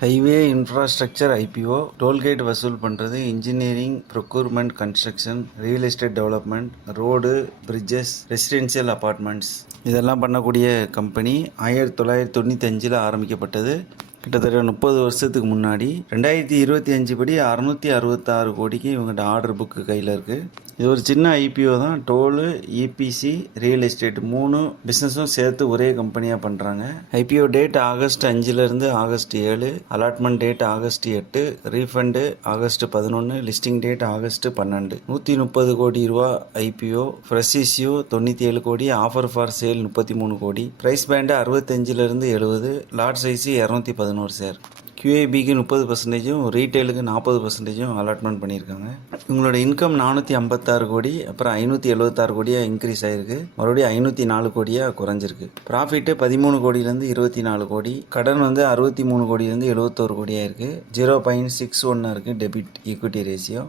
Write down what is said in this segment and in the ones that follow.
Highway infrastructure IPO, tollgate வசூல் பண்ணுறது, engineering, procurement, construction, real estate development, road, bridges, residential apartments இதெல்லாம் பண்ணக்கூடிய company 1995 ஆரம்பிக்கப்பட்டது. கிட்டத்தட்ட 30 வருஷத்துக்கு முன்னாடி 2025 படி 666 கோடிக்கு இவங்ககிட்ட ஆர்டர் புக்கு கையில் இருக்குது. இது ஒரு சின்ன ஐபிஓ தான். டோலு, இபிசி, ரியல் எஸ்டேட் 3 பிஸ்னஸும் சேர்த்து ஒரே கம்பெனியாக பண்ணுறாங்க. IPO date August 5 August 7, allotment date August 8, refund August 11, listing date August 12. 130 கோடி ரூபா ஐபிஓ, ஃப்ரெஷ் இஷ்யூ 97 கோடி, ஆஃபர் ஃபார் சேல் 33 கோடி, price band 65 70, lot size 211 share. QABக்கு 30%, ரீட்டைலுக்கு 40% அலாட்மெண்ட் பண்ணியிருக்காங்க. இவங்களோட இன்கம் 456 கோடி, அப்புறம் 576 கோடியாக இன்க்ரீஸ் ஆகிருக்கு, மறுபடியும் 504 கோடியாக குறைஞ்சிருக்கு. ப்ராஃபிட்டு 13 கோடியிலேருந்து 24 கோடி, கடன் 63 கோடியிலேருந்து 71 கோடியாக இருக்குது. 0.61 இருக்குது டெபிட் ஈக்விட்டி ரேஷியோ.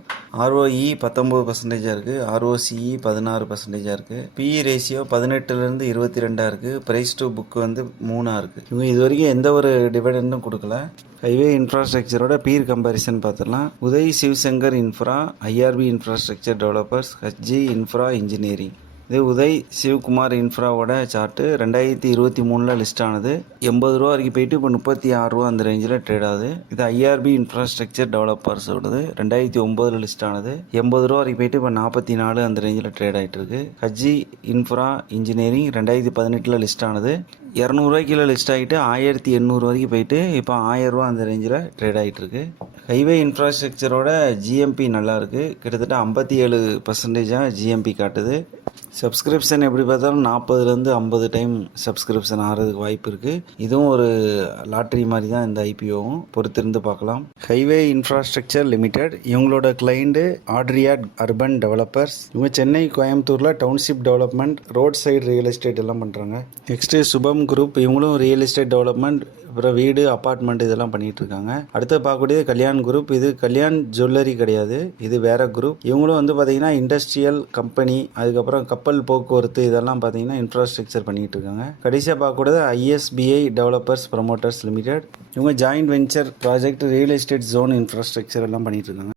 ROE 19% இருக்குது, ROCE 16% இருக்குது, PE ரேஷியோ 18லேருந்து 22 இருக்குது, ப்ரைஸ் டு புக் 3 இருக்குது. இவங்க இது வரைக்கும் எந்த ஒரு டிவிடெண்டும் கொடுக்கல. ஹைவே இன்ஃப்ராஸ்ட்ரக்சரோட பீர் கம்பேரிசன் பார்த்துடலாம். Uday Sivasankar infra, IRB infrastructure developers, HG infra engineering. இது உதய் சிவகுமார் இன்ஃப்ராவோட சார்ட்டு 2023 லிஸ்ட் ஆனது. 80 ரூபா வரைக்கும் போயிட்டு இப்போ 36 ரூபா அந்த ரேஞ்சில் ட்ரேட் ஆகுது. இது IRB இன்ஃப்ராஸ்ட்ரக்சர் டெவலப்பர்ஸோடது 2009 லிஸ்ட் ஆனது. 80 ரூபா வரைக்கும் போயிட்டு இப்போ 44 அந்த ரேஞ்சில் ட்ரேட் ஆகிட்டு இருக்கு. HG இன்ஃப்ரா இன்ஜினியரிங் 2018 லிஸ்ட் ஆனது. 200 ரூபாய்க்குள்ள லிஸ்ட் ஆகிட்டு 1800 வரைக்கும் போயிட்டு இப்போ 1000 ரூபா அந்த ரேஞ்சில் ட்ரேட் ஆகிட்டு இருக்கு. ஹைவே இன்ஃப்ராஸ்ட்ரக்சரோட GMP நல்லா இருக்குது. கிட்டத்தட்ட 57% GMP காட்டுது. சப்ஸ்கிரிப்ஷன் எப்படி பார்த்தாலும் 40லேருந்து 50 டைம் சப்ஸ்கிரிப்ஷன் ஆகிறதுக்கு வாய்ப்பு இருக்குது. இதுவும் ஒரு லாட்ரி மாதிரி தான் இந்த ஐபிஓவும், பொறுத்திருந்து பார்க்கலாம். ஹைவே இன்ஃப்ராஸ்ட்ரக்சர் லிமிடெட், இவங்களோட கிளைண்ட்டு ஆட்ரியாட் அர்பன் டெவலப்பர்ஸ். இவங்க சென்னை, கோயம்புத்தூரில் township development, road side real estate எல்லாம் பண்ணுறாங்க. நெக்ஸ்ட்டு சுபம் குரூப், இவங்களும் ரியல் எஸ்டேட் டெவலப்மெண்ட், அப்புறம் வீடு, அப்பார்ட்மெண்ட் இதெல்லாம் பண்ணிட்டு இருக்காங்க. அடுத்து பார்க்கக்கூடியது கல்யாண் குரூப். இது கல்யாண் ஜுவல்லரி கிடையாது, இது வேற குரூப். இவங்களும் பார்த்தீங்கன்னா இண்டஸ்ட்ரியல் கம்பெனி, அதுக்கப்புறம் கப்பல் போக்குவரத்து இதெல்லாம் பார்த்தீங்கன்னா இன்ஃப்ராஸ்ட்ரக்சர் பண்ணிட்டு இருக்காங்க. கடைசியாக பார்க்கக்கூடியது ISBI டெவலப்பர்ஸ் ப்ரமோட்டர்ஸ் லிமிடெட். இவங்க joint venture project, real estate zone infrastructure எல்லாம் பண்ணிட்டு இருக்காங்க.